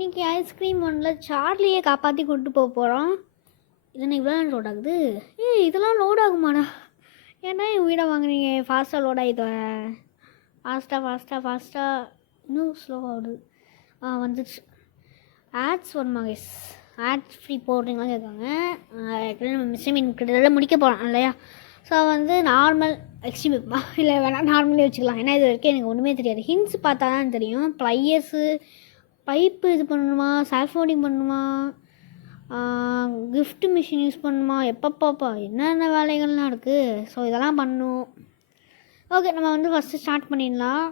இன்றைக்கி ஐஸ்கிரீம் ஒன்றில் சார்லியை காப்பாற்றி கொண்டு போக போகிறோம். இதுன்னு இவ்வளோ லோட் ஆகுது. இதெல்லாம் லோட் ஆகுமாண்ணா? ஏன்னா என் வீடை வாங்குறீங்க ஃபாஸ்ட்டாக லோட் ஆகிட்டு ஃபாஸ்ட்டாக இன்னும் ஸ்லோ ஆகுது. வந்துடுச்சு. ஆட்ஸ் வருமா கைஸ்? ஆட்ஸ் ஃப்ரீ போடுறீங்களான்னு கேட்காங்க. நம்ம மிஸ்ஸிமின் கிட்டத்தட்ட முடிக்க போகிறோம் இல்லையா? ஸோ வந்து நார்மல் எக்ஸ்ட்ரீம் இல்லை வேணால் நார்மலே வச்சுக்கலாம். ஏன்னா இது வரைக்கும் எனக்கு ஒன்றுமே தெரியாது. ஹிண்ட்ஸ் பார்த்தா தான் தெரியும். ப்ளையர்ஸு பைப்பு இது பண்ணணுமா, சால்ஃபோனிங் பண்ணணுமா, கிஃப்ட் மிஷின் யூஸ் பண்ணணுமா, எப்பப்பாப்பா என்னென்ன வேலைகள்லாம் இருக்குது. ஸோ இதெல்லாம் பண்ணணும். ஓகே, நம்ம வந்து ஃபஸ்ட்டு ஸ்டார்ட் பண்ணிடலாம்.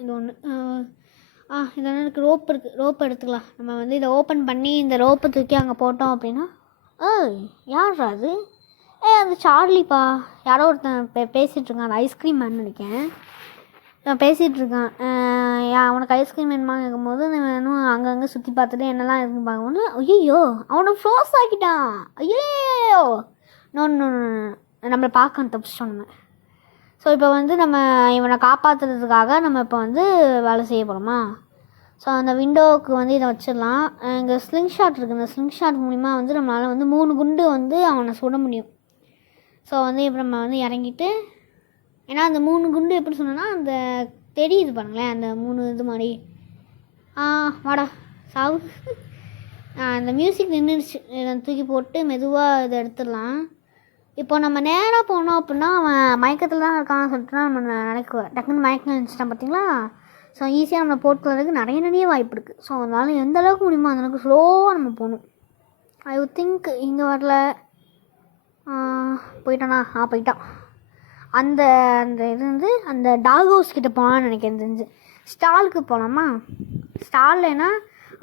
இது ஒன்று இதெல்லாம் இருக்குது. ரோப் எடுத்துக்கலாம். நம்ம வந்து இதை ஓப்பன் பண்ணி இந்த ரோப்பை தூக்கி அங்கே போட்டோம் அப்படின்னா யார் அது? அது சார்லிப்பா. யாரோ ஒருத்தன் பேசிகிட்ருக்கான். அது ஐஸ்கிரீம் மேன் நினைக்கிறேன். பேசிகிட்ருக்கான். அவனுக்கு ஐஸ்கிரீம் வேணுமான்னு கேட்கும்போது வேணும் அங்கங்கே சுற்றி பார்த்துட்டு என்னெல்லாம் இருக்குன்னு பார்க்கும்போது ஐயோ அவனை ஃப்ரோஸ் ஆக்கிட்டான். ஐயோ நோ நம்மளை பார்க்க தப்பிச்சிட்டோம் நம்ம. ஸோ இப்போ வந்து நம்ம இவனை காப்பாற்றுறதுக்காக நம்ம இப்போ வந்து வேலை செய்ய போகிறோமா? ஸோ அந்த விண்டோவுக்கு வந்து இதை வச்சிடலாம். இங்கே ஸ்லிங் ஷாட் இருக்குது. இந்த ஸ்லிங் ஷாட் மூலிமா வந்து நம்மளால் வந்து 3 குண்டு வந்து அவனை சுட முடியும். ஸோ வந்து இப்போ நம்ம வந்து இறங்கிட்டு, ஏன்னா அந்த 3 குண்டு எப்படி சொன்னோன்னா அந்த தெரியுது பாருங்களேன், அந்த 3 இது மாதிரி. வாடா சாவு. அந்த மியூசிக் நின்றுடுச்சு. இதை தூக்கி போட்டு மெதுவாக இதை எடுத்துடலாம். இப்போ நம்ம நேராக போனோம் அப்படின்னா அவன் மயக்கத்தில் தான் இருக்கான்னு சொல்லிட்டு நம்ம நினைக்குவேன். டக்குன்னு மயக்கம் நினச்சிட்டான் பார்த்தீங்களா? ஸோ ஈஸியாக நம்ம போட்டுக்கிறதுக்கு நிறைய வாய்ப்பு இருக்குது. ஸோ அதனால் எந்த அளவுக்கு முடியுமோ அந்தளவுக்கு ஸ்லோவாக நம்ம போகணும். ஐ திங்க் இங்கே வரல. போயிட்டானா? போயிட்டான். அந்த அந்த இது வந்து அந்த டாக் ஹவுஸ் கிட்டே போகலான்னு நினைக்கிறேன். தெரிஞ்சு ஸ்டாலுக்கு போகலாமா? ஸ்டால்லேனா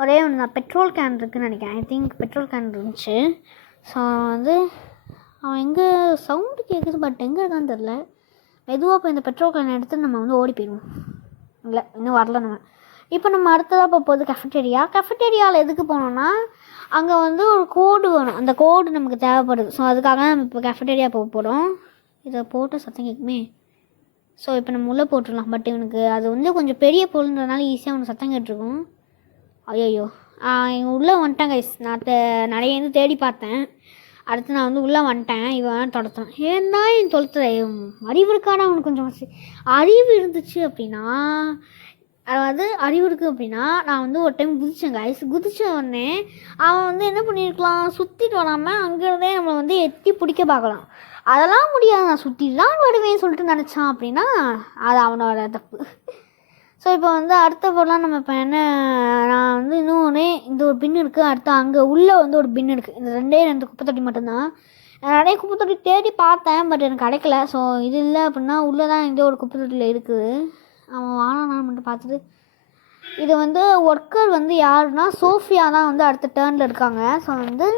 ஒரே ஒன்று தான், பெட்ரோல் கேன் இருக்குதுன்னு நினைக்கிறேன். ஐ திங்க் பெட்ரோல் கேன் இருந்துச்சு. ஸோ வந்து அவன் எங்கே சவுண்டு கேட்குது, பட் எங்கே இருக்கான்னு தெரில. மெதுவாக போய் இந்த பெட்ரோல் கேன் எடுத்து நம்ம வந்து ஓடி போயிடுவோம். இல்லை இன்னும் வரல நம்ம. இப்போ நம்ம அடுத்ததாக இப்போ போகுது கெஃபட்டேரியாவில் எதுக்கு போனோன்னா அங்கே வந்து ஒரு கோடு வேணும். அந்த கோடு நமக்கு தேவைப்படுது. ஸோ அதுக்காக நம்ம இப்போ கெஃபட்டேரியா போக போகிறோம். இதை போட்டு சத்தம் கேட்குமே. ஸோ இப்போ நம்ம உள்ளே போட்டுடலாம். பட் இவனுக்கு அது வந்து கொஞ்சம் பெரிய பொருள்ன்றதுனால ஈஸியாக அவனுக்கு சத்தம் கேட்டிருக்கும். ஐயோ இவன் உள்ளே வந்துட்டான் கைஸ். நான் நிறைய வந்து தேடி பார்த்தேன். அடுத்து நான் வந்து உள்ளே வந்துட்டேன். இவன் தொடுத்தான். ஏன்னா என் தொடுத்துற அறிவு இருக்கானா அவனுக்கு? கொஞ்சம் அறிவு இருந்துச்சு அப்படின்னா, அதாவது அறிவு இருக்குது அப்படின்னா நான் வந்து ஒரு டைம் குதித்தேன் கைஸ். குதிச்ச உடனே அவன் வந்து என்ன பண்ணியிருக்கலாம், சுற்றிட்டு வராமல் அங்கேருந்தே நம்மளை வந்து எட்டி பிடிக்க பார்க்கலாம். அதெல்லாம் முடியாது. நான் சுற்றிட்டு தான் வருவேன் சொல்லிட்டு நினச்சான் அப்படின்னா அது அவனோட தப்பு. ஸோ இப்போ வந்து அடுத்த பொருளாக நம்ம இப்போ என்ன, நான் வந்து இன்னொன்று இந்த ஒரு பின் இருக்குது. அடுத்து அங்கே உள்ளே வந்து ஒரு பின் இருக்குது. இந்த 2 குப்பை தொட்டி மட்டும்தான். நான் நிறைய குப்பை தொட்டி தேடி பார்த்தேன், பட் எனக்கு கிடைக்கல. ஸோ இது இல்லை அப்படின்னா உள்ளே தான் இந்த ஒரு குப்பை தொட்டியில் இருக்குது. அவன் வானான்னு மட்டும் பார்த்துட்டு, இது வந்து ஒர்க்கர் வந்து யாருன்னா சோஃபியா தான் வந்து அடுத்த டேர்னில் இருக்காங்க. ஸோ வந்து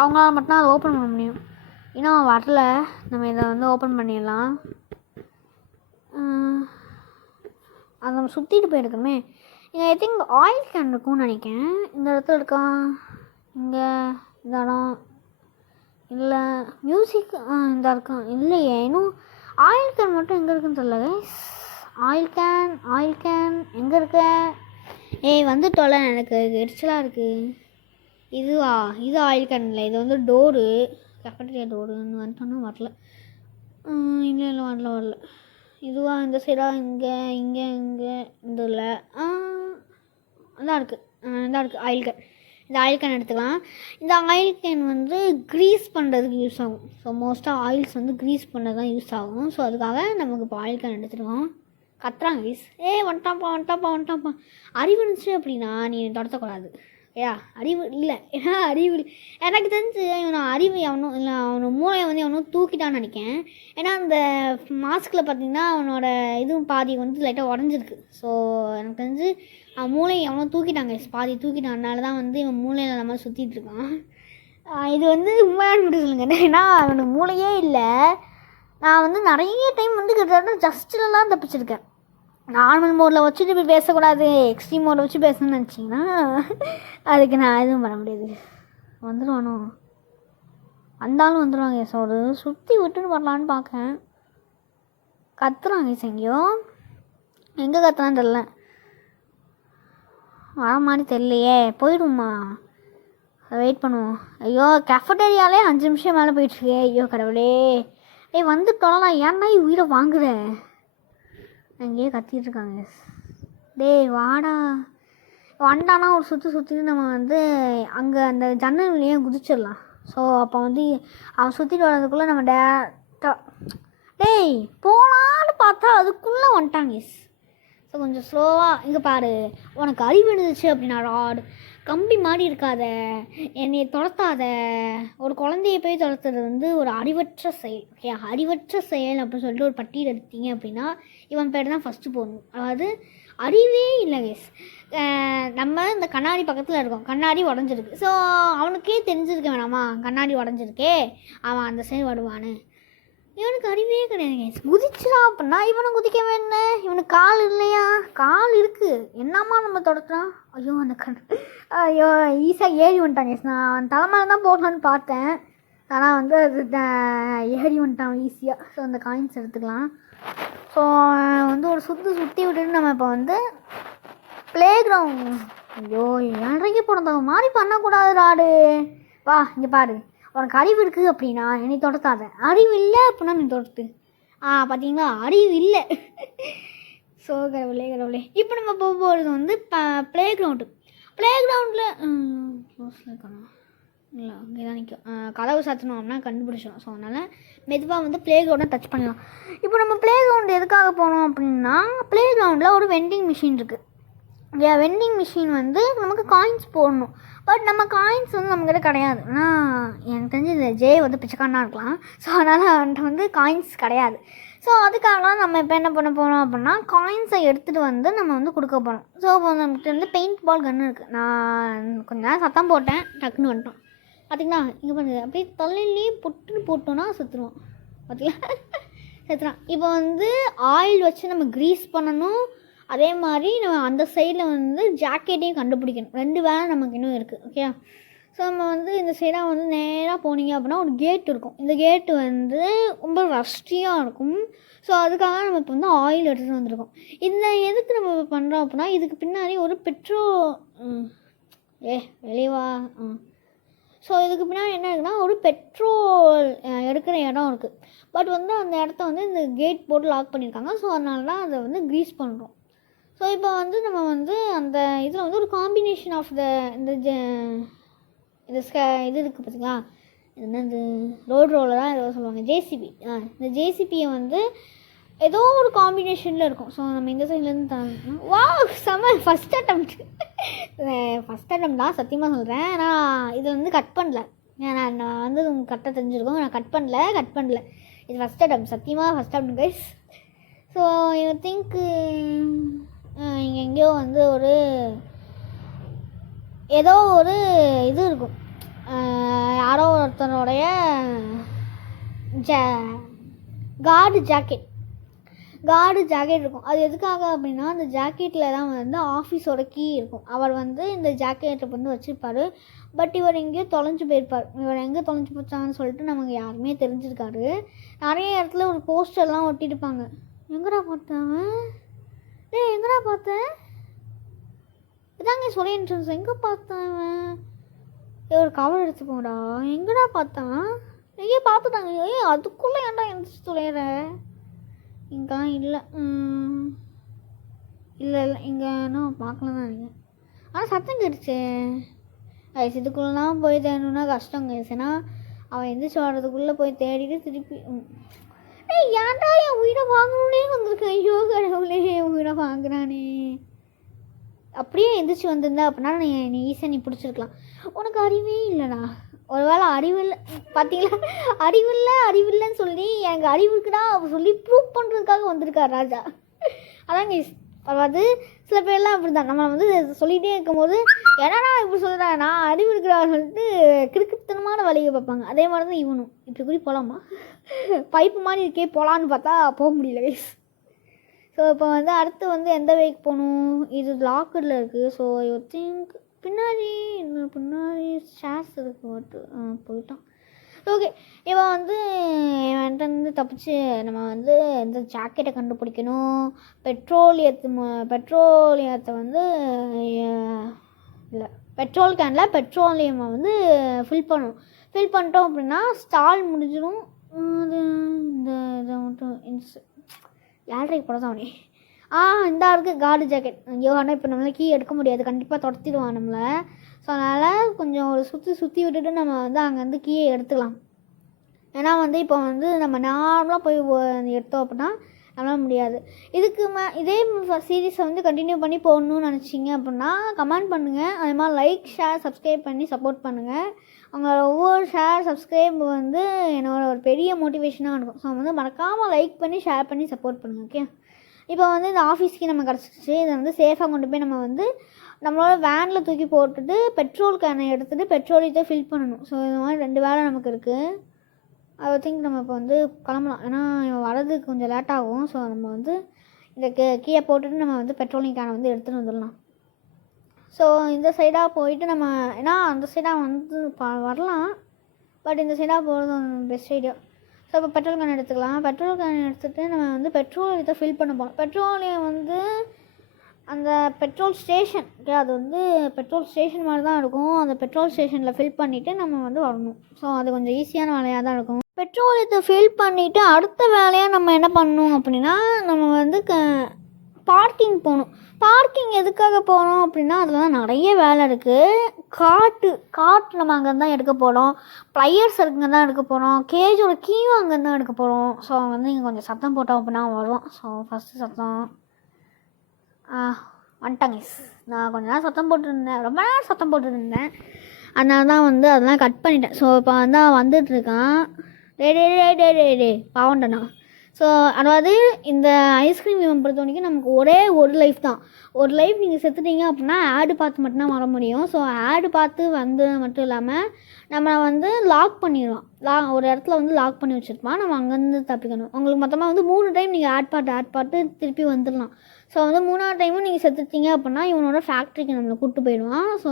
அவங்களால மட்டும் அதை ஓப்பன் பண்ண முடியும். இன்னும் அவன் வரல. நம்ம இதை வந்து ஓப்பன் பண்ணிடலாம். அதை நம்ம சுற்றிட்டு போயிருக்கோமே. இங்கே ஐ திங்க் ஆயில் கேன் இருக்கும்னு நினைக்கிறேன். இந்த இடத்துல இருக்கான். இங்கே இந்த இடம் இல்லை. மியூசிக் இந்த இருக்கான் இல்லையே. இன்னும் ஆயில் கேன் மட்டும் எங்கே இருக்குன்னு தெரியல கைஸ். ஆயில் கேன் எங்கே இருக்க? வந்து தொலை, எனக்கு எரிச்சலாக இருக்குது. இது ஆயில் கேன் இல்லை. இது வந்து டோரு, கெஃபட்டேரியா டோருன்னு வந்துட்டோன்னா வரல. இல்லை வரல. இதுவா இந்த சைடா? இங்கே இந்த இல்லை. இதான் இருக்குது ஆயில் கேன். இந்த ஆயில் கேன் எடுத்துக்கலாம். இந்த ஆயில் கேன் வந்து க்ரீஸ் பண்ணுறதுக்கு யூஸ் ஆகும். ஸோ மோஸ்ட்டாக ஆயில்ஸ் வந்து க்ரீஸ் பண்ண தான் யூஸ் ஆகும். ஸோ அதுக்காக நமக்கு இப்போ ஆயில் கேன் எடுத்துருக்கோம். கத்துறாங்க கைஸ். வந்துட்டான்ப்பா. அறிவு இருந்துச்சு அப்படின்னா நீ தொடத்தக்கூடாது. அறிவு இல்லை. ஏன்னா அறிவு எனக்கு தெரிஞ்சு அறிவு அவனும் இல்லை, அவனோட மூளையை வந்து அவனும் தூக்கிட்டான்னு நினைக்கிறேன். ஏன்னா அந்த மாஸ்கில் பார்த்திங்கன்னா அவனோட இதுவும் பாதி வந்து லைட்டாக உடஞ்சிருக்கு. ஸோ எனக்கு தெரிஞ்சு அவன் மூளையை அவனும் தூக்கிட்டாங்க. பாதி தூக்கிட்டான். அதனால தான் வந்து இவன் மூளையில் நம்ம சுற்றிட்டு இருக்கான். இது வந்து உண்மையான மட்டும் சொல்லுங்கள். ஏன்னா அவனுக்கு மூளையே இல்லை. நான் வந்து நிறைய டைம் வந்து கிட்டத்தட்ட ஜஸ்டிலலாம் தப்பிச்சிருக்கேன். நார்மல் மோடில் வச்சுட்டு இப்படி பேசக்கூடாது, எக்ஸ்ட்ரீம் மோடில் வச்சு பேசணும்னு நினச்சிங்கன்னா அதுக்கு நான் எதுவும் பண்ண முடியாது. வந்துடுவானோ? வந்தாலும் வந்துடுவாங்க. ஸோ ஒரு சுற்றி விட்டுன்னு வரலான்னு பார்க்கேன். கத்துறாங்க எங்கேயோ. எங்கே கத்துறான்னு தெரில. வர மாதிரி தெரியலையே, போயிடுமா? வெயிட் பண்ணுவோம். ஐயோ கேஃபட்டேரியாலே 5 நிமிஷம் மேலே போயிட்டுருக்கே. ஐயோ கடவுளே. வந்து தொலைலாம், ஏன்னா உயிரை வாங்குறேன். அங்கேயே கத்திட்டு இருக்காங்க. டேய் வாடா. வந்தானா ஒரு சுற்றிட்டு நம்ம வந்து அங்கே அந்த ஜன்னல்லையே குதிச்சிடலாம். ஸோ அப்போ வந்து அவன் சுற்றிட்டு வர்றதுக்குள்ளே நம்ம டேய் போகலான்னு பார்த்தா அதுக்குள்ளே வந்துட்டாங்க. ஸோ கொஞ்சம் ஸ்லோவாக இங்கே பாரு. உனக்கு அறிவு இருந்துச்சு அப்படின்னா ராட், கம்பி மாதிரி இருக்காத, என்னை துரத்தாத. ஒரு குழந்தைய போய் துரத்துறது வந்து ஒரு அறிவற்ற செயல். ஓகே, அறிவற்ற செயல் அப்படின்னு சொல்லிட்டு ஒரு பட்டியல் எடுத்தீங்க அப்படின்னா இவன் பேர் தான் ஃபஸ்ட்டு போடணும். அதாவது அறிவே இல்லை கேஸ். நம்ம இந்த கண்ணாடி பக்கத்தில் இருக்கோம், கண்ணாடி உடஞ்சிருக்கு. ஸோ அவனுக்கே தெரிஞ்சிருக்க வேணாமா கண்ணாடி உடஞ்சிருக்கே, அவன் அந்த சைடு வருவான்னு. இவனுக்கு அறிவே கிடையாது. குதிச்சிடா அப்படின்னா இவனும் குதிக்க வேணும். இவனுக்கு கால் இல்லையா? கால் இருக்குது, என்னம்மா நம்ம தொடர்றான். ஐயோ அந்த ஐயோ ஈஸியாக ஏறி வந்துட்டாங்க. நான் தலைமையில தான் போடலான்னு பார்த்தேன், ஆனால் வந்து அது ஏறி வந்துட்டான் ஈஸியாக. ஸோ அந்த காயின்ஸ் எடுத்துக்கலாம். ஸோ வந்து ஒரு சுற்றி விட்டுட்டு நம்ம இப்போ வந்து ப்ளே கிரவுண்ட். ஐயோ இறங்கி போனதவங்க மாதிரி பண்ணக்கூடாது ராடு. வா இங்கே பாரு, உனக்கு அறிவு இருக்குது அப்படின்னா என்னை தொடர்த்தாத, அறிவு இல்லை அப்படின்னா நீ தொடர்த்து. பார்த்தீங்களா, அறிவு இல்லை. ஸோ கடவுளே. இப்போ நம்ம போகிறது வந்து ப்ளே கிரவுண்டு. ப்ளே கிரவுண்டில் இருக்கணும் இல்லை, அங்கே தான் நிற்கும். கதவு சாத்தணும் அப்படின்னா கண்டுபிடிச்சோம். ஸோ அதனால் மெதுவாக வந்து ப்ளே கிரவுண்டை டச் பண்ணலாம். இப்போ நம்ம ப்ளே கிரவுண்டு எதுக்காக போனோம் அப்படின்னா, ப்ளே கிரவுண்டில் ஒரு வெண்டிங் மிஷின் இருக்குது. வெண்டிங் மிஷின் வந்து நமக்கு காயின்ஸ் போடணும். பட் நம்ம காயின்ஸ் வந்து நம்மக்கிட்ட கிடையாது. ஆனால் எனக்கு தெரிஞ்சு இந்த ஜே வந்து பிச்சைக்காரனாக இருக்கலாம். ஸோ அதனால் அவன்கிட்ட வந்து காயின்ஸ் கிடையாது. ஸோ அதுக்காக நம்ம இப்போ என்ன பண்ண போகிறோம் அப்படின்னா, காயின்ஸை எடுத்துகிட்டு வந்து நம்ம வந்து கொடுக்க போகிறோம். ஸோ இப்போ நம்மகிட்ட வந்து பெயிண்ட் பால் கன்று இருக்குது. நான் கொஞ்சம் நேரம் சத்தம் போட்டேன், டக்குன்னு வந்துட்டோம். பார்த்திங்களா, இங்கே பண்ணுது அப்படியே தலையிலேயே பொட்டுன்னு போட்டோன்னா சுற்றுருவோம். பார்த்திங்களா, செத்துறான். இப்போ வந்து ஆயில் வச்சு நம்ம க்ரீஸ் பண்ணணும். அதே மாதிரி நம்ம அந்த சைடில் வந்து ஜாக்கெட்டையும் கண்டுபிடிக்கணும். 2 வேலை நமக்கு இன்னும் இருக்குது. ஓகே, ஸோ நம்ம வந்து இந்த சைடாக வந்து நேராக போனீங்க அப்படின்னா ஒரு கேட் இருக்கும். இந்த கேட்டு வந்து ரொம்ப ரஸ்டியாக இருக்கும். ஸோ அதுக்காக நம்ம இப்போ வந்து ஆயில் எடுத்துகிட்டு வந்திருக்கோம். இந்த எதுக்கு நம்ம பண்ணுறோம் அப்படின்னா, இதுக்கு பின்னாடி ஒரு வெளிவா ஸோ இதுக்கு பின்னாடி என்ன இருக்குன்னா ஒரு பெட்ரோல் எடுக்கிற இடம் இருக்குது. பட் வந்து அந்த இடத்த வந்து இந்த கேட் போட்டு லாக் பண்ணியிருக்காங்க. ஸோ அதனால தான் அதை வந்து க்ரீஸ் பண்ணுறோம். ஸோ இப்போ வந்து நம்ம வந்து அந்த இதில் வந்து ஒரு காம்பினேஷன் ஆஃப் இந்த இது இருக்குது பார்த்தீங்களா, என்னது ரோலராக ஏதோ சொல்லுவாங்க, ஜேசிபி. இந்த ஜேசிபியை வந்து ஏதோ ஒரு காம்பினேஷனில் இருக்கும். ஸோ நம்ம இந்த சைட்லேருந்து வா செம ஃபஸ்ட் அட்டம் தான் சத்தியமாக சொல்கிறேன். ஆனால் இதை வந்து கட் பண்ணல. நான் வந்து உங்களுக்கு கரெக்டாக தெரிஞ்சிருக்கோம், நான் கட் பண்ணல. இது ஃபஸ்ட் அட்டம், சத்தியமாக first attempt guys. So I think இங்கே எங்கேயோ வந்து ஏதோ ஒரு இது இருக்கும். யாரோ ஒருத்தனுடைய கார்டு ஜாக்கெட் இருக்கும். அது எதுக்காக அப்படின்னா, அந்த ஜாக்கெட்டில் தான் வந்து ஆஃபீஸோட கீ இருக்கும். அவர் வந்து இந்த ஜாக்கெட்டை வந்து வச்சுருப்பார். பட் இவர் எங்கேயோ தொலைஞ்சு போயிருப்பார். இவர் எங்கே தொலைஞ்சு போச்சாங்கன்னு சொல்லிட்டு நமக்கு யாருமே தெரிஞ்சிருக்காரு. நிறைய இடத்துல ஒரு போஸ்டர்லாம் ஒட்டியிருப்பாங்க. எங்கடா பார்த்தேன் இதாங்க சொல்ல என்ட்ரன்ஸ். எங்கே பார்த்தேன்? ஒரு கவர் எடுத்துக்கோடா. எங்கடா பார்த்தேன்? எங்கேயோ பார்த்துட்டாங்க. அதுக்குள்ளே ஏன்டா எந்திரிச்சு தொலைகிற? இங்கெல்லாம் இல்லை. இங்கே நான் பார்க்கல தான் நீங்கள். ஆனால் சத்தம் கேட்டுச்சு. இதுக்குள்ளெலாம் போய் தேடணுன்னா கஷ்டங்க. ஏன்னா அவன் எந்திரிச்சு வர்றதுக்குள்ளே போய் தேடிட்டு திருப்பி ஏன்டா என் உயிரை வாங்கணுன்னே வந்திருக்கேன். ஐயோ கடவுளே, என் உயிரை வாங்குறானே. அப்படியே எந்திரிச்சு வந்திருந்தா அப்படின்னா நீ ஈஸியாக நீ பிடிச்சிருக்கலாம். உனக்கு அறிவே இல்லைடா. ஒரு வேளை அறிவில்லை, பார்த்தீங்களா, அறிவில்லைன்னு சொல்லி எனக்கு அறிவு இருக்குடா சொல்லி ப்ரூவ் பண்ணுறதுக்காக வந்திருக்கார் ராஜா. அதாங்க அதாவது சில பேர்லாம் அப்படி தான். நம்ம வந்து சொல்லிகிட்டே இருக்கும்போது என்னடா இப்படி சொல்கிறேன், நான் அறிவு இருக்கிறா சொல்லிட்டு கிறுக்குத்தனமான வழியை பார்ப்பாங்க. அதே மாதிரி தான் இவனும். இப்படி கூட போகலாமா, பைப்பு மாதிரி இருக்கே போகலான்னு பார்த்தா போக முடியல கைஸ். ஸோ இப்போ வந்து அடுத்து வந்து எந்த வேக்கு போகணும்? இது லாக்கரில் இருக்குது. ஸோ ஐ திங்க் பின்னாடி ஷேர்ஸ் இருக்கு மட்டும் போயிட்டான். ஓகே, இப்போ வந்து என்கிட்ட வந்து தப்பிச்சு நம்ம வந்து இந்த ஜாக்கெட்டை கண்டுபிடிக்கணும். பெட்ரோலியத்தை வந்து இல்லை, பெட்ரோல் கேனில் பெட்ரோலியமை வந்து ஃபில் பண்ணணும். ஃபில் பண்ணிட்டோம் அப்படின்னா ஸ்டால் முடிஞ்சிடும். இந்த இதை மட்டும் யாருக்கு போட தான் இந்த இருக்குது கார்டு ஜாக்கெட். ஐயோ, ஆனால் இப்போ நம்மளால் கீ எடுக்க முடியாது, கண்டிப்பாக துரத்திடுவான் நம்மளை. ஸோ அதனால் கொஞ்சம் ஒரு சுற்றி விட்டுட்டு நம்ம வந்து அங்கேருந்து கீயை எடுத்துக்கலாம். ஏன்னா வந்து இப்போ வந்து நம்ம நார்மலாக போய் எடுத்தோம் அப்படின்னா நம்மளால் முடியாது. இதுக்கு இதே சீரீஸை வந்து கண்டினியூ பண்ணி போடணும்னு நினச்சிங்க அப்படின்னா கமெண்ட் பண்ணுங்கள். அதே மாதிரி லைக், ஷேர், சப்ஸ்கிரைப் பண்ணி சப்போர்ட் பண்ணுங்கள். அவங்களோட ஒவ்வொரு ஷேர், சப்ஸ்கிரைப் வந்து என்னோட ஒரு பெரிய மோட்டிவேஷனாக இருக்கும். ஸோ வந்து மறக்காமல் லைக் பண்ணி ஷேர் பண்ணி சப்போர்ட் பண்ணுங்கள். ஓகே, இப்போ வந்து இந்த ஆஃபீஸ்க்கு நம்ம கிடச்சிச்சு. இதை வந்து சேஃபாக கொண்டு போய் நம்ம வந்து நம்மளோட வேனில் தூக்கி போட்டுட்டு பெட்ரோல் கேனை எடுத்துகிட்டு பெட்ரோலியத்தை ஃபில் பண்ணணும். ஸோ இந்த மாதிரி 2 வேலை நமக்கு இருக்குது. ஐ திங்க் நம்ம இப்போ வந்து கிளம்பலாம். ஏன்னா இவன் வரதுக்கு கொஞ்சம் லேட் ஆகும். ஸோ நம்ம வந்து இந்த கீயை போட்டுட்டு நம்ம வந்து பெட்ரோலியம் கேனை வந்து எடுத்துகிட்டு வந்துடலாம். ஸோ இந்த சைடாக போயிட்டு நம்ம, ஏன்னா அந்த சைடாக வந்து வரலாம், பட் இந்த சைடாக போகிறது பெஸ்ட் ஐடியா. ஸோ இப்போ பெட்ரோல் கேன் எடுத்துக்கலாம். பெட்ரோல் கேன் எடுத்துகிட்டு நம்ம வந்து பெட்ரோலியத்தை ஃபில் பண்ண போகிறோம். பெட்ரோலியம் வந்து அந்த பெட்ரோல் ஸ்டேஷன், ஓகே, அது வந்து பெட்ரோல் ஸ்டேஷன் மாதிரி தான் இருக்கும். அந்த பெட்ரோல் ஸ்டேஷனில் ஃபில் பண்ணிவிட்டு நம்ம வந்து வரணும். ஸோ அது கொஞ்சம் ஈஸியான வேலையாக தான் இருக்கும். பெட்ரோலியத்தை ஃபில் பண்ணிவிட்டு அடுத்த வேலையாக நம்ம என்ன பண்ணணும் அப்படின்னா, நம்ம வந்து பார்க்கிங் போகணும். பார்க்கிங் எதுக்காக போகிறோம் அப்படின்னா, அதில் தான் நிறைய வேலை இருக்குது. காட்டு நம்ம அங்கேருந்து தான் எடுக்க போகிறோம். ப்ளையர்ஸ் அங்கே தான் எடுக்க போகிறோம். கேஜோட கீயும் அங்கேருந்து தான் எடுக்க போகிறோம். ஸோ வந்து இங்கே கொஞ்சம் சத்தம் போட்டோம் அப்படின்னா வரும். ஸோ ஃபஸ்ட்டு சத்தம் வந்துட்டாங்க. நான் கொஞ்ச நேரம் சத்தம் போட்டுருந்தேன், ரொம்ப நேரம் சத்தம் போட்டுருந்தேன். அதனால தான் வந்து அதெல்லாம் கட் பண்ணிட்டேன். ஸோ இப்போ வந்து வந்துட்டுருக்கான். டே பாவண்டண்ணா. ஸோ அதாவது இந்த ஐஸ்கிரீம் இவன் பொறுத்த வரைக்கும் நமக்கு ஒரே ஒரு லைஃப் தான். ஒரு லைஃப் நீங்கள் செத்துட்டீங்க அப்படின்னா ஆடு பார்த்து மட்டும்தான் வர முடியும். ஸோ ஆடு பார்த்து வந்து மட்டும் இல்லாமல் நம்ம வந்து லாக் பண்ணிடுவோம். ஒரு இடத்துல வந்து லாக் பண்ணி வச்சுருப்பான். நம்ம அங்கேருந்து தப்பிக்கணும். உங்களுக்கு மொத்தமாக வந்து 3 டைம் நீங்கள் ஆட் பாட்டு திருப்பி வந்துடலாம். ஸோ வந்து 3ஆவது டைமும் நீங்கள் செத்துட்டீங்க அப்படின்னா இவனோட ஃபேக்ட்ரிக்கு நம்மளை கூப்பிட்டு போயிடுவான். ஸோ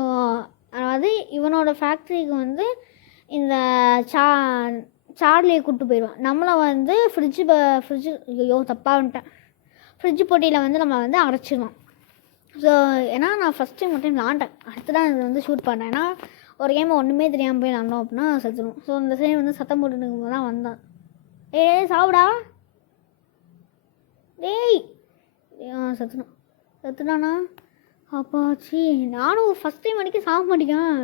அதாவது இவனோட ஃபேக்ட்ரிக்கு வந்து இந்த சார்லியை கூப்பிட்டு போயிடுவான். நம்மளை வந்து ஃப்ரிட்ஜு ஐயோ தப்பாக வந்துட்டேன், ஃப்ரிட்ஜு போட்டியில் வந்து நம்ம வந்து அரைச்சிடுவான். ஸோ ஏன்னா நான் ஃபஸ்ட் டைம் மட்டும் விளாண்டேன், அடுத்து தான் இது வந்து ஷூட் பண்ணேன். ஏன்னா ஒரு கேம் ஒன்றுமே தெரியாமல் போய் விளாண்டோம் அப்படின்னா செத்துடும். ஸோ இந்த சைடு வந்து சத்தம் போட்டுருக்கும் தான் வந்தான். சாப்பிடா டேய், செத்துனானா அப்பாச்சி. நானும் ஃபஸ்ட் டைம் அடிக்க சாக மாட்டேங்கான்,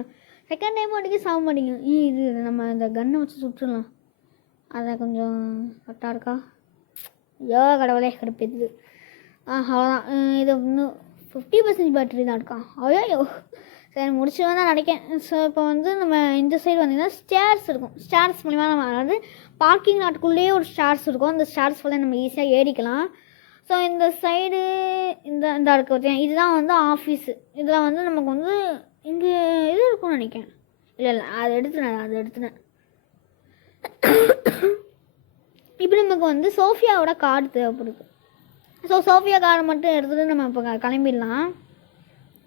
செகண்ட் டைம் அடிக்க சாக மாட்டேங்க. இது நம்ம இந்த கன்னை வச்சு சுட்டுடலாம், அதை கொஞ்சம் கரெக்டாக இருக்கா? ஐயோ கடவுளே கடுப்பேது. அவ்வளோதான். இது இன்னும் 50% பேட்டரி தான் இருக்கா. ஐயோ சரி முடிச்சுவேன் தான் நினைக்கேன். ஸோ இப்போ வந்து நம்ம இந்த சைடு வந்தீங்கன்னா ஸ்டேர்ஸ் இருக்கும். ஸ்டேர்ஸ் மூலிமா நம்ம அதாவது பார்க்கிங் லாட்டுக்குள்ளேயே ஒரு ஸ்டேர்ஸ் இருக்கும். அந்த ஸ்டேர்ஸ் ஃபுல்லாக நம்ம ஈஸியாக ஏறிக்கலாம். ஸோ இந்த சைடு இந்த இருக்க பார்த்தீங்க, இதுதான் வந்து ஆஃபீஸு. இதில் வந்து நமக்கு வந்து இங்கே இது இருக்கும்னு நினைக்கிறேன். இல்லை அதை எடுத்துனேன். இப்போ நமக்கு வந்து சோஃபியாவோட கார்டு தேவைப்படுது. ஸோ சோஃபியா கார்டை மட்டும் எடுத்துகிட்டு நம்ம இப்போ கிளம்பிடலாம்.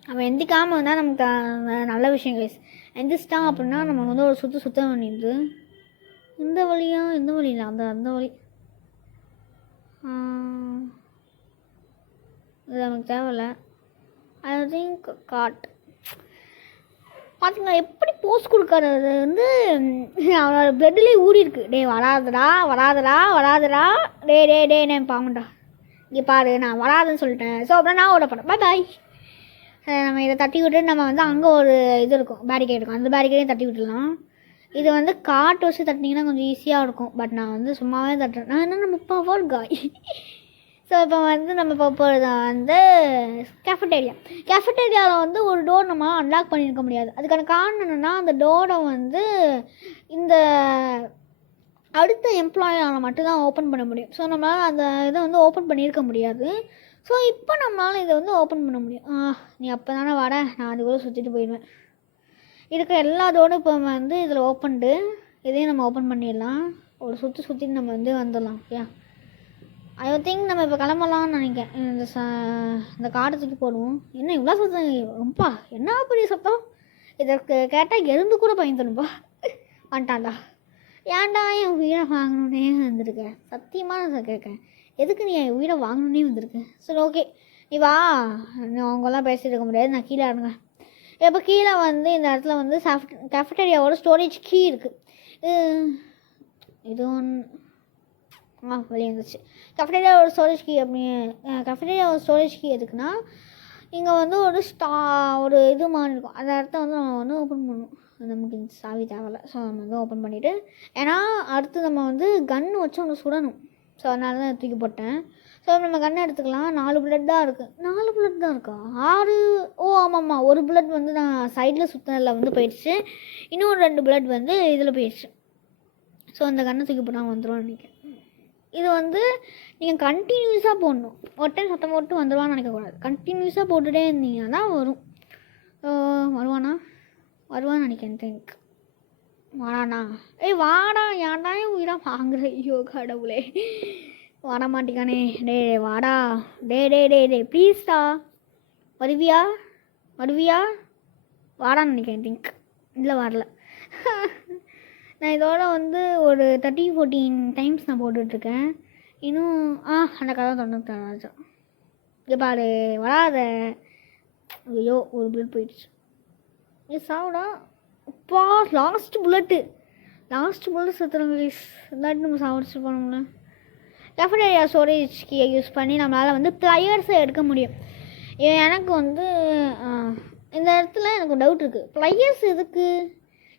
அவன் எந்திக்காமல் வந்தால் நமக்கு நல்ல விஷயம் கைஸ். எந்திரிச்சிட்டான் அப்படின்னா நம்ம வந்து ஒரு சுத்த வேண்டியது. இந்த வழியில் அந்த வழி இது நமக்கு தேவையில்லை. ஐ திங்க் காட் பார்த்திங்களா எப்படி போஸ்ட் கொடுக்கறது வந்து அவனோட பிளட்லேயே ஊறி இருக்கு. டே வராதடா டே நான் பாவண்டா, இங்கே பாரு நான் வராதுன்னு சொல்லிட்டேன். ஸோ அப்புறம் நான் ஓட போகிறேன். பாய். நம்ம இதை தட்டி விட்டு நம்ம வந்து அங்கே ஒரு இது இருக்கும், பேரிகேட் இருக்கும், அந்த பேரிகேடையும் தட்டி விட்டுடலாம். இது வந்து காட்டு வச்சு தட்டினீங்கன்னா கொஞ்சம் ஈஸியாக இருக்கும். பட் நான் வந்து சும்மாவே தட்டுறேன். நான் என்ன நம்ம பவர் காய். ஸோ இப்போ வந்து நம்ம இப்போ போகிறது வந்து கேஃபட்டேரியாவில் வந்து ஒரு டோர் நம்ம அன்லாக் பண்ணியிருக்க முடியாது. அதுக்கான காரணம் என்னென்னா அந்த டோரை வந்து இந்த அடுத்த எம்ப்ளாயால் மட்டும்தான் ஓப்பன் பண்ண முடியும். ஸோ நம்மளால் அந்த இதை வந்து ஓப்பன் பண்ணியிருக்க முடியாது. ஸோ இப்போ நம்மளால் இதை வந்து ஓப்பன் பண்ண முடியும். நீ அப்போ தானே வர, நான் அதுக்குள்ளே சுற்றிட்டு போயிடுவேன். இருக்கிற எல்லா டோரும் இப்போ வந்து இதில் ஓப்பன்டு, இதையும் நம்ம ஓப்பன் பண்ணிடலாம். ஒரு சுற்றிட்டு நம்ம வந்து வந்துடலாம். ஓகே, ஐ திங்க் நம்ம இப்போ கிளம்பலாம்னு நினைக்கிறேன். இந்த கார்டு தூக்கி போடுவோம். என்ன இவ்வளோ சத்தம் ரொம்ப என்ன பெரிய சத்தம், இதற்கு கேட்டால் எறும்பு கூட பயந்துடும்பா. வந்துட்டான்டா. ஏன்டா என் உயிரை வாங்கணுன்னே வந்திருக்கேன், சத்தியமாக நான் கேட்குறேன், எதுக்கு நீ என் உயிரை வாங்கணுன்னே வந்திருக்கேன்? சரி ஓகே, நீ வா, அவங்கெல்லாம் பேசிகிட்டு இருக்க முடியாது, நான் கீழே இறங்க. இப்போ கீழே வந்து இந்த இடத்துல வந்து கேஃபட்டேரியாவோட ஸ்டோரேஜ் கீ இருக்குது. இது வெளியே வந்துச்சு. கேஃபட்டேரியாவோட ஸ்டோரேஜ் கீ கேஃபட்டேரியாவோட ஸ்டோரேஜ் கீ எதுக்குன்னா, இங்கே வந்து ஒரு இது மாதிரி இருக்கும், அந்த இடத்த வந்து நம்ம வந்து ஓப்பன் பண்ணணும். நமக்கு இந்த சாவி தேவையில்ல, ஸோ நம்ம வந்து ஓப்பன் பண்ணிவிட்டு, ஏன்னா அடுத்து நம்ம வந்து கன்று வச்சு ஒன்று சுடணும். ஸோ அதனால தான் தூக்கி போட்டேன். ஸோ நம்ம கன்று எடுத்துக்கலாம். 4 புல்லட் தான் இருக்குது. 4 புல்லட் தான் இருக்கா? 6. ஓ ஆமாம்மா, ஒரு புல்லட் வந்து நான் சைடில் சுற்றினதில் வந்து போயிடுச்சு, இன்னொரு 2 புல்லட் வந்து இதில் போயிடுச்சு. ஸோ அந்த கன்று தூக்கி போட்டால் வந்துடும் நினைக்கிறேன். இது வந்து நீங்கள் கண்டினியூஸாக போடணும், ஒரு டைம் சத்தம் போட்டு வந்துடுவான்னு நினைக்கக்கூடாது. கண்டினியூஸாக போட்டுகிட்டே இருந்தீங்கன்னா தான் வரும். வருவான்னு நினைக்கிறேன். திங்க் வாடாண்ணா, வாடா, ஏன்டா உயிராக வாங்குற, ஐயோ கடவுளே, வர மாட்டேங்கானே. டே வாடா, டே ப்ளீஸ்டா, வருவியா வாடான்னு நினைக்கிறேன். திங்க் இல்லை, வரல. நான் இதோட வந்து ஒரு 13-14 டைம்ஸ் நான் போட்டுட்ருக்கேன். இன்னும் அந்த கதை தொண்ணூத்தாச்சும் இது பாரு, வராத. ஐயோ, ஒரு புல்லட் போயிடுச்சு. இது சாப்பிடா அப்பா, லாஸ்ட் புல்லட்டு சுற்றுறோங்க ப்ளீஸ். இல்லாட்டி நம்ம சாப்பிட்டு போனோம்ல. கேஃபட்டேரியா ஸ்டோரேஜ் கீயை யூஸ் பண்ணி நம்மளால் வந்து ப்ளையர்ஸை எடுக்க முடியும். எனக்கு வந்து இந்த இடத்துல எனக்கு டவுட் இருக்குது, ப்ளையர்ஸ் எதுக்கு?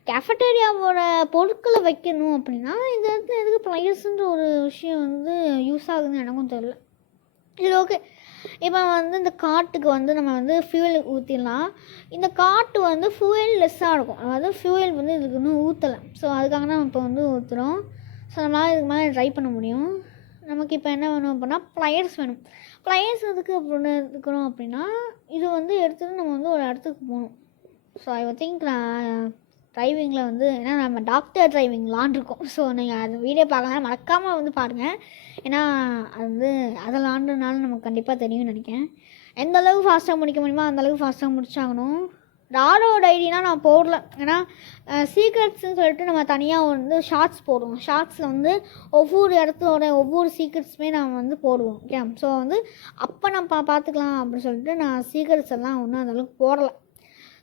கேஃபட்டேரியாவோட பொருட்களை வைக்கணும் அப்படின்னா இந்த இடத்துல எதுக்கு ப்ளையர்ஸுன்ற ஒரு விஷயம் வந்து யூஸ் ஆகுதுன்னு எனக்கும் தெரியல. இது ஓகே. இப்போ வந்து இந்த காட்டுக்கு வந்து நம்ம வந்து ஃபியூவல் ஊற்றிடலாம். இந்த காட்டு வந்து ஃபியூவல் லெஸ்ஸாக இருக்கும், அதாவது ஃபியூவல் வந்து இதுக்கு இன்னும் ஊற்றலை. ஸோ அதுக்காக தான் இப்போ வந்து ஊற்றுறோம். ஸோ நம்மளால் இதுக்கு மேலே ட்ரை பண்ண முடியும். நமக்கு இப்போ என்ன வேணும் அப்படின்னா ப்ளையர்ஸ் வேணும். ப்ளையர்ஸ் எதுக்கு அப்படின்னு எடுத்துக்கிறோம் அப்படின்னா, இது வந்து எடுத்துகிட்டு நம்ம வந்து ஒரு இடத்துக்கு போகணும். ஸோ ஐ திங்க் நான் டிரைவிங்கில் வந்து, ஏன்னா நம்ம டாக்டர் டிரைவிங் விளாண்டுருக்கோம். ஸோ நீங்கள் அது வீடியோ பார்க்கலாம், மறக்காமல் வந்து பாருங்கள். ஏன்னா அது வந்து அதை விளாண்டுனாலும் நமக்கு கண்டிப்பாக தெரியும்னு நினைக்கிறேன். எந்த அளவுக்கு ஃபாஸ்ட்டாக முடிக்க முடியுமோ அந்தளவுக்கு ஃபாஸ்ட்டாக முடிச்சாகணும். ராடோட ஐடினா நான் போடல, ஏன்னா சீக்ரெட்ஸ்ன்னு சொல்லிட்டு நம்ம தனியாக வந்து ஷார்ட்ஸ் போடுவோம். ஷார்ட்ஸில் வந்து ஒவ்வொரு இடத்தோட ஒவ்வொரு சீக்ரெட்ஸுமே நான் வந்து போடுவோம். ஓகே, ஸோ வந்து அப்போ நம்ம பார்த்துக்கலாம் அப்படின்னு சொல்லிட்டு நான் சீக்ரெட்ஸ் எல்லாம் ஒன்றும் அந்தளவுக்கு போடலை.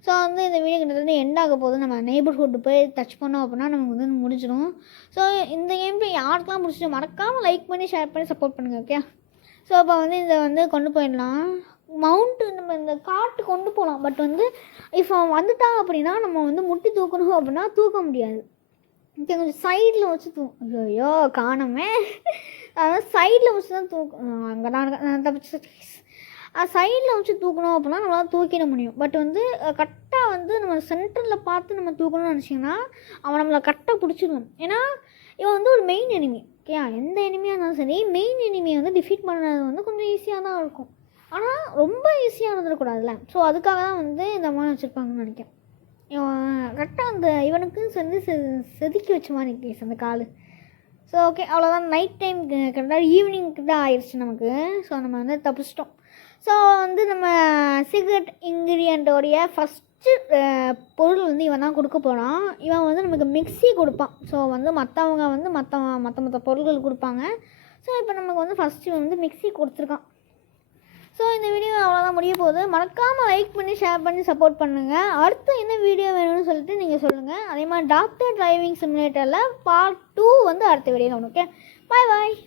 ஸோ வந்து இந்த வீடியோ கிட்டத்தட்ட எண்ட் ஆக போது. நம்ம நெய்பர்ஹுட் போய் டச் பண்ணோம் அப்படின்னா நமக்கு வந்து முடிஞ்சிடும். ஸோ இந்த கேம் யாருக்கெல்லாம் முடிச்சிட்டு மறக்காமல் லைக் பண்ணி ஷேர் பண்ணி சப்போர்ட் பண்ணுங்கள். ஓகே, ஸோ அப்போ வந்து இதை வந்து கொண்டு போயிடலாம். மவுண்ட்டு நம்ம இந்த காட்டு கொண்டு போகலாம். பட் வந்து இப்போ அவன் வந்துட்டான் அப்படின்னா நம்ம வந்து முட்டி தூக்கணும் அப்படின்னா தூக்க முடியாது. ஓகே, கொஞ்சம் சைடில் வச்சு ஐயோ காணமே, அதாவது சைடில் வச்சு தான் அங்கே தான் தப்பிச்சு. சைடில் வச்சு தூக்கணும் அப்படின்னா நம்மளால் தூக்கிட முடியும். பட் வந்து கரெக்டாக வந்து நம்ம சென்டரில் பார்த்து நம்ம தூக்கணும்னு நினச்சிங்கன்னா அவன் நம்மளை கரெக்டாக பிடிச்சிடணும். ஏன்னா இவன் வந்து ஒரு மெயின் எனிமி. ஓகே, எந்த எனிமியாக இருந்தாலும் சரி மெயின் எனிமியை வந்து டிஃபீட் பண்ணுறது வந்து கொஞ்சம் ஈஸியாக தான் இருக்கும், ஆனால் ரொம்ப ஈஸியாக இருந்துடக்கூடாதுல்ல. ஸோ அதுக்காக தான் வந்து இந்த மாதிரி வச்சுருப்பாங்கன்னு நினைக்கிறேன். கரெக்டாக அந்த இவனுக்கு வந்து செதுக்கி வச்ச மாதிரி கேஸ் அந்த கால். ஸோ ஓகே, அவ்வளோதான். நைட் டைம் கரெக்டாக ஈவினிங்க்கு தான் ஆயிடுச்சு நமக்கு. ஸோ நம்ம வந்து தப்பிச்சிட்டோம். ஸோ வந்து நம்ம சீக்ரெட் இன்க்ரீடியண்ட்டோடைய ஃபஸ்ட்டு பொருள் வந்து இவன் தான் கொடுக்க போகிறான். இவன் வந்து நமக்கு மிக்ஸி கொடுப்பான். ஸோ வந்து மற்றவங்க வந்து மற்ற பொருட்கள் கொடுப்பாங்க. ஸோ இப்போ நமக்கு வந்து ஃபஸ்ட்டு வந்து மிக்ஸி கொடுத்துருக்கான். ஸோ இந்த வீடியோ அவ்வளோதான் முடிய போகுது. மறக்காமல் லைக் பண்ணி ஷேர் பண்ணி சப்போர்ட் பண்ணுங்கள். அடுத்து என்ன வீடியோ வேணும்னு சொல்லிட்டு நீங்கள் சொல்லுங்கள். அதே மாதிரி டாக்டர் டிரைவிங் சிமுலேட்டரில் பார்ட் 2 வந்து அடுத்த வீடியோவில் வரும். ஓகே, பாய்.